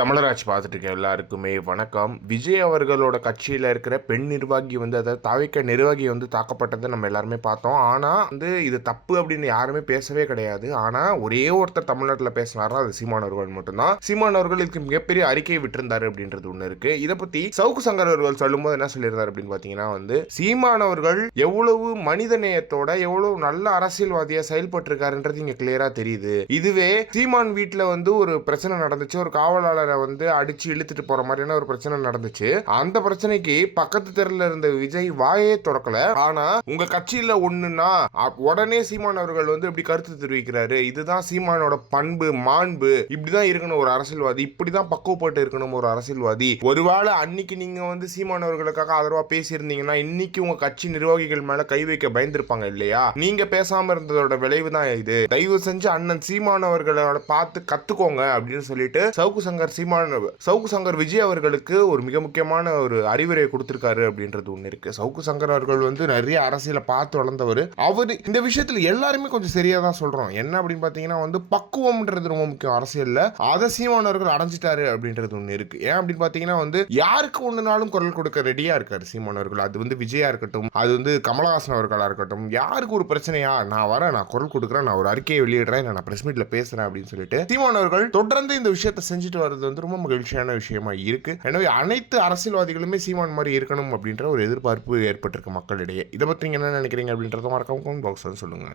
தமிழராஜ் பார்த்துட்டு எல்லாருக்குமே. வணக்கம். விஜய் அவர்களோட கட்சியில் இருக்கிற பெண் நிர்வாகி வந்து அதாவது தாவிக்க நிர்வாகி வந்து தாக்கப்பட்டதை நம்ம எல்லாருமே பார்த்தோம். ஆனால் வந்து இது தப்பு அப்படின்னு யாருமே பேசவே கிடையாது. ஆனால் ஒரே ஒருத்தர் தமிழ்நாட்டில் பேசினாரா அது சீமான் அவர்கள் மட்டும்தான். சீமான் அவர்கள் இதுக்கு மிகப்பெரிய அறிக்கையை விட்டிருந்தாரு அப்படின்றது ஒன்று இருக்கு. இதை பற்றி சவுக்கு சங்கர் அவர்கள் சொல்லும்போது என்ன சொல்லியிருந்தார் அப்படின்னு பார்த்தீங்கன்னா வந்து சீமான் அவர்கள் எவ்வளவு மனித நேயத்தோட எவ்வளவு நல்ல அரசியல்வாதியா செயல்பட்டிருக்காருன்றது இங்கே கிளியரா தெரியுது. இதுவே சீமான் வீட்டில் வந்து ஒரு பிரச்சனை நடந்துச்சு. ஒரு காவலாளர் வந்து அடிச்சு இழுத்துட்டு போற மாதிரியான ஒரு பிரச்சனை நடந்துச்சு. அந்த பிரச்சனைக்கு பக்கத்து தெருல இருந்த விஜய் வாயே திறக்கல. ஆனா உங்க கட்சியில ஒண்ணுன்னா உடனே சீமான் அவர்கள் வந்து இப்படி கருத்து தெரிவிக்கிறாரு. இதுதான் சீமானோட பண்பு மாண்பு. இப்படிதான் இருக்கணும் ஒரு அரசியல்வாதி. இப்படிதான் பக்குவப்பட்டு இருக்கணும் ஒரு அரசியல்வாதி. ஒருவேளை அன்னைக்கு நீங்க வந்து சீமான் அவர்களுக்காக ஆதரவா பேசியிருந்தீங்கன்னா இன்னைக்கு உங்க கட்சி நிர்வாகிகள் மேல கை வைக்க பயந்திருப்பாங்க இல்லையா? நீங்க பேசாம இருந்ததோட விளைவு தான் இது. தயவு செஞ்சு அண்ணன் சீமான் அவர்களோட பார்த்து கத்துக்கோங்க அப்படின்னு சொல்லிட்டு சவுக்கு சங்கர் சீமான சவுக்கு சங்கர் விஜய் அவர்களுக்கு ஒரு மிக முக்கியமான ஒரு அறிவுரை கொடுத்திருக்காரு அப்படின்றது ஒன்று இருக்கு. சவுக்கு சங்கர் அவர்கள் வந்து நிறைய அரசியலை பார்த்து வளர்ந்தவர். அவர் இந்த விஷயத்துல எல்லாருமே கொஞ்சம் சரியா தான் சொல்றோம் என்ன அப்படின்னு பாத்தீங்கன்னா வந்து பக்குவம்ன்றது ரொம்ப முக்கியம் அரசியல்ல. அதை சீமான் அவர்கள் அடைஞ்சிட்டாரு அப்படின்றது ஒன்று இருக்கு. ஏன் அப்படின்னு பாத்தீங்கன்னா வந்து யாருக்கு ஒண்ணுனாலும் குரல் கொடுக்க ரெடியா இருக்காரு சீமான் அவர்கள். அது வந்து விஜயா இருக்கட்டும் அது வந்து கமலஹாசன் அவர்களா இருக்கட்டும் யாருக்கு ஒரு பிரச்சனையா? நான் வரேன் நான் குரல் கொடுக்குறேன் நான் ஒரு அறிக்கையை வெளியிடுறேன் நான் பிரஸ் மீட்ல பேசுறேன் அப்படின்னு சொல்லிட்டு சீமான் அவர்கள் தொடர்ந்து இந்த விஷயத்தை செஞ்சுட்டு வர்றது வந்து ரொம்ப மகிழ்ச்சியான விஷயமா இருக்கு. எனவே அனைத்து அரசியல்வாதிகளுமே சீமான் மாதிரி இருக்கணும் அப்படின்ற ஒரு எதிர்பார்ப்பு ஏற்பட்டிருக்கு மக்களிடையே. இதை பற்றி நீங்க என்ன நினைக்கிறீங்க அப்படின்றத மறக்காம பாக்ஸ் சொல்லுங்க.